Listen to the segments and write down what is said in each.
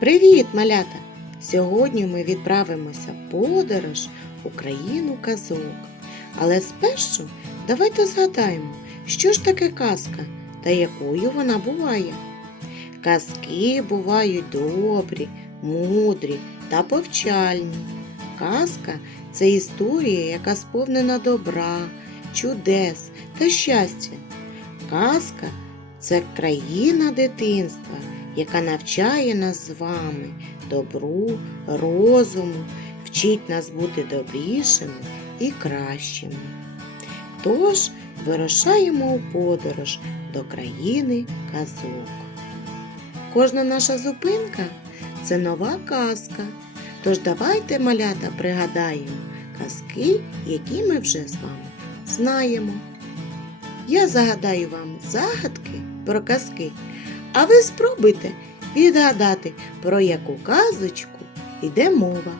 Привіт, малята! Сьогодні ми відправимося в подорож у країну казок. Але спершу давайте згадаємо, що ж таке казка та якою вона буває. Казки бувають добрі, мудрі та повчальні. Казка це історія, яка сповнена добра, чудес та щастя. Казка це країна дитинства, яка навчає нас з вами добру, розуму, вчить нас бути добрішими і кращими. Тож вирушаємо у подорож до країни казок. Кожна наша зупинка це нова казка. Тож давайте, малята, пригадаємо казки, які ми вже з вами знаємо. Я загадаю вам загадки про казки, а ви спробуйте відгадати, про яку казочку йде мова.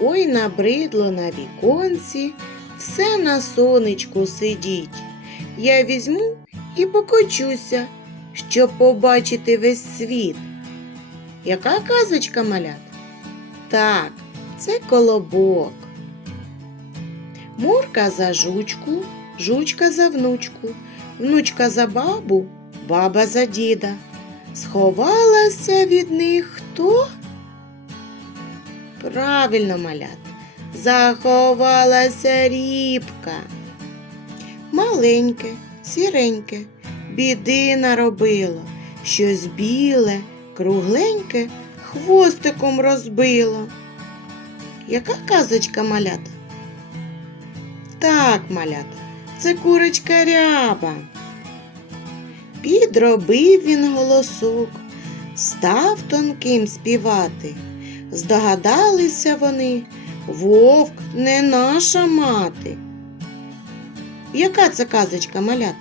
Ой, набридло на віконці, все на сонечку сидіть. Я візьму і покочуся, щоб побачити весь світ. Яка казочка малят? Так, це колобок. Мурка за жучку, жучка за внучку, внучка за бабу, баба за діда. Сховалася від них хто? Правильно, малят. Заховалася рібка. Маленьке, сіреньке, біди наробило, щось біле, кругленьке хвостиком розбило. Яка казочка малята? Так, малята, це курочка ряба. Підробив він голосок, став тонким співати. Здогадалися вони, вовк не наша мати. Яка це казочка малята?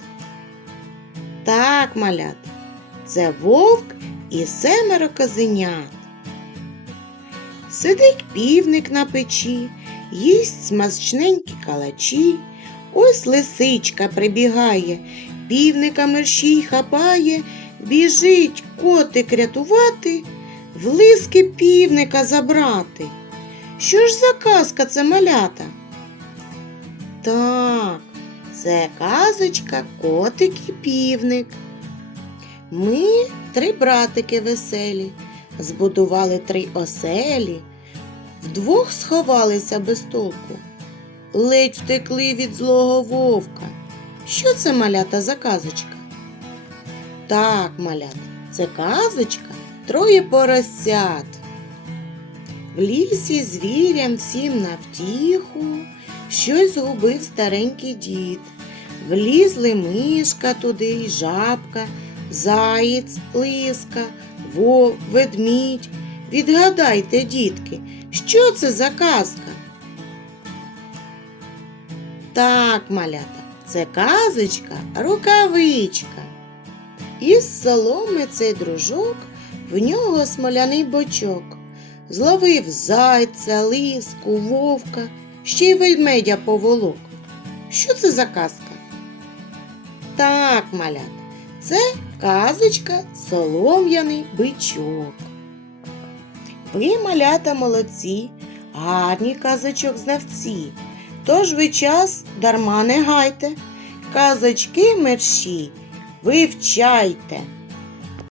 Так, малята, це вовк і семеро козенят. Сидить півник на печі, їсть смачненькі калачі. Ось лисичка прибігає, півника мерщій хапає, біжить котик рятувати, в лиски півника забрати. Що ж за казка це малята? Так, це казочка котик і півник. Ми три братики веселі, збудували три оселі, вдвох сховалися без толку, ледь втекли від злого вовка. Що це малята за казочка? Так, малята, це казочка троє поросят. В лісі звірям всім навтіху, щось згубив старенький дід. Влізли мишка туди й жабка, заєць, лиска, вовк, ведмідь. Відгадайте, дітки, що це за казка? Так, малята, це казочка рукавичка. Із соломи цей дружок, в нього смоляний бочок. Зловив зайця, лиску, вовка, ще й ведмедя поволок. Що це за казка? Так, малята, це казочка солом'яний бичок. Ви, малята, молодці, гарні казочок знавці. Тож ви час дарма не гайте, казочки мерщі вивчайте.